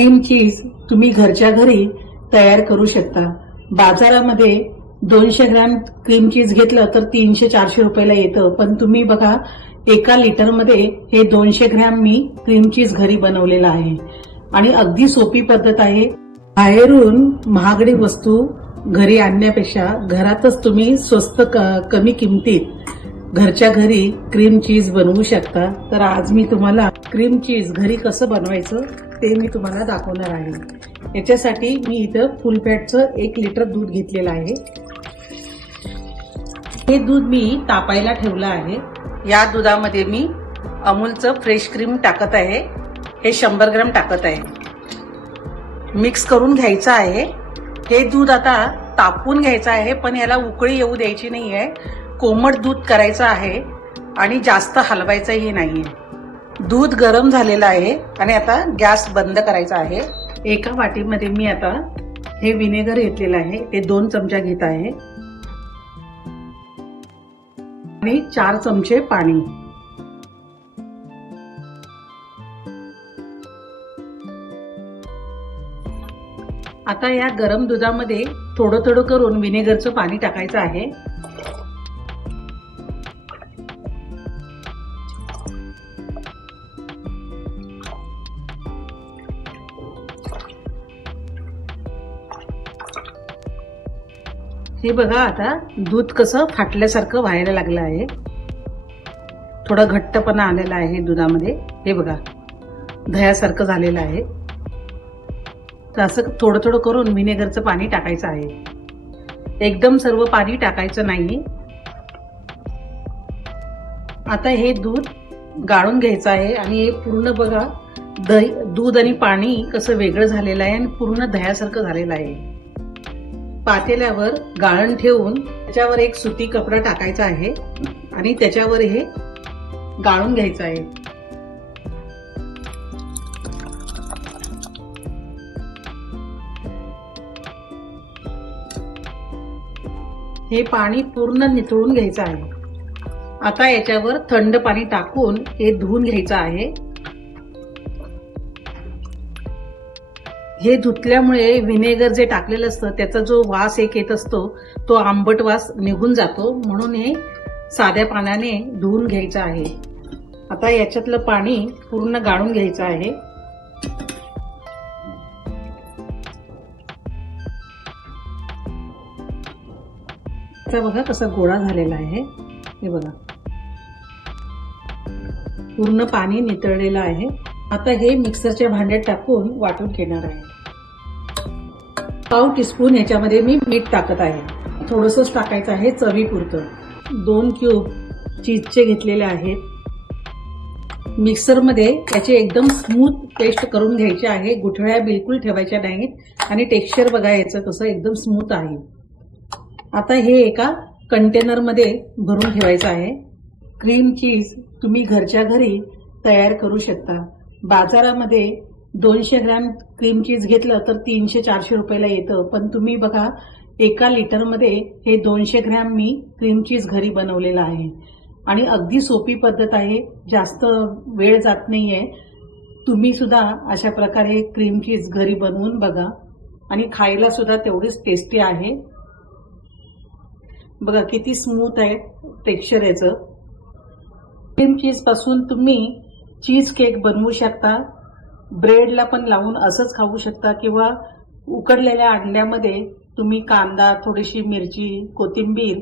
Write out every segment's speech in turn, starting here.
Cream cheese तुम्ही घरच्या घरी तयार करू शकता. बाजारामध्ये दोनशे ग्रॅम क्रीम चीज घेतलं तर तीनशे चारशे रुपयाला येतं. पण तुम्ही बघा एका लिटरमध्ये हे दोनशे ग्रॅम मी क्रीम चीज घरी बनवलेलं आहे. आणि अगदी सोपी पद्धत आहे. बाहेरून महागडी वस्तू घरी आणण्यापेक्षा घरातच तुम्ही स्वस्त क- कमी किमतीत घरच्या घरी क्रीम चीज बनवू शकता. तर आज मी तुम्हाला क्रीम चीज घरी कसं बनवायचं ते मी तुम्हाला दाखवणार आहे. याच्यासाठी मी इथं फुल फॅटचं एक लिटर दूध घेतलेलं आहे. हे दूध मी तापायला ठेवलं आहे. या दुधामध्ये मी अमूलचं फ्रेश क्रीम टाकत आहे. हे शंभर ग्रॅम टाकत आहे. मिक्स करून घ्यायचं आहे. हे दूध आता तापून घ्यायचं आहे पण याला उकळी येऊ द्यायची नाही आहे कोमट दूध करायचं आहे आणि जास्त हलवायचंही नाही आहे दूध गरम झालेलं आहे आणि आता गॅस बंद करायचा आहे. एका वाटीमध्ये मी आता हे विनेगर घेतलेलं आहे. ते दोन चमचा घेत आहे. आणि चार चमचे पाणी. आता या गरम दुधामध्ये थोडं थोडं करून विनेगरचं पाणी टाकायचं आहे. हे बघा आता दूध कसं फाटल्यासारखं व्हायला लागलं आहे. थोडा घट्टपणा आलेला आहे दुधामध्ये. हे बघा दह्यासारखं झालेलं आहे. तर असं थोडं थोडं करून विनेगरचं पाणी टाकायचं आहे. एकदम सर्व पाणी टाकायचं नाही. आता हे दूध गाळून घ्यायचं आहे आणि हे पूर्ण बघा दही दूध आणि पाणी कसं वेगळं झालेलं आहे आणि पूर्ण दह्यासारखं झालेलं आहे. पातेल्यावर गाळण ठेवून त्याच्यावर एक सुती कपडा टाकायचा आहे आणि त्याच्यावर हे गाळून घ्यायचं आहे. हे पाणी पूर्ण निथळून घ्यायचं आहे. आता याच्यावर थंड पाणी टाकून हे धुवून घ्यायचं आहे. हे धुतल्यामुळे व्हिनेगर जे टाकलेलं असतं त्याचा जो वास एक येत असतो तो आंबट वास निघून जातो. म्हणून हे साध्या पाण्याने धुवून घ्यायचं आहे. आता याच्यातलं पाणी पूर्ण गाळून घ्यायचं आहे. बघा कसा गोळा झालेला आहे. हे बघा. पूर्ण पाणी नितळलेलं आहे. आता हे मिक्सरच्या भांड्यात टाकून वाटून घेणार आहे. पाव टीस्पून याच्यामध्ये मी मीठ टाकत आहे. थोडंसंच टाकायचं आहे चवीपुरतं. दोन क्यूब चीजचे घेतलेले आहेत. मिक्सरमध्ये याची एकदम स्मूथ पेस्ट करून घ्यायची आहे. गुठळ्या बिलकुल ठेवायच्या नाहीत. आणि टेक्स्चर बघा याचं कसं एकदम स्मूथ आहे. आता हे एका कंटेनरमध्ये भरून ठेवायचं आहे. क्रीम चीज तुम्ही घरच्या घरी तयार करू शकता. बाजारामध्ये दोनशे ग्रॅम क्रीम चीज घेतलं तर तीनशे चारशे रुपयाला येतं. पण तुम्ही बघा एका लिटरमध्ये हे दोनशे ग्रॅम मी क्रीम चीज घरी बनवलेलं आहे. आणि अगदी सोपी पद्धत आहे जास्त वेळ जात नाहीये. तुम्ही सुद्धा अशा प्रकारे क्रीम चीज घरी बनवून बघा. आणि खायला सुद्धा तेवढीच टेस्टी आहे. बघा किती स्मूथ आहे टेक्स्चर याचं. क्रीम चीजपासून तुम्ही चीज केक बनवू शकता ब्रेडला पण लावून असंच खाऊ शकता किंवा उकडलेल्या अंड्यामध्ये तुम्ही कांदा थोडीशी मिरची कोथिंबीर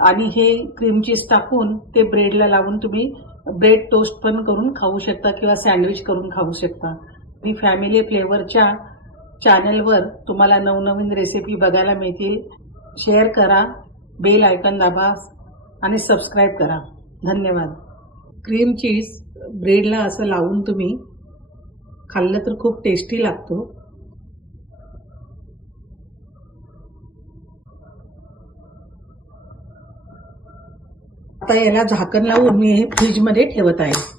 आणि हे क्रीम चीज टाकून ते ब्रेडला लावून तुम्ही ब्रेड टोस्ट पण करून खाऊ शकता किंवा सँडविच करून खाऊ शकता. मी फॅमिली फ्लेवरच्या चॅनलवर तुम्हाला नवनवीन रेसिपी बघायला मिळतील. शेअर करा बेल आयकन दाबा आणि सबस्क्राईब करा. धन्यवाद. क्रीम चीज ब्रेडला असं लावून तुम्ही खाल्लं तर खूप टेस्टी लागतो. आता याला झाकण लावून मी हे फ्रीजमध्ये ठेवत आहे.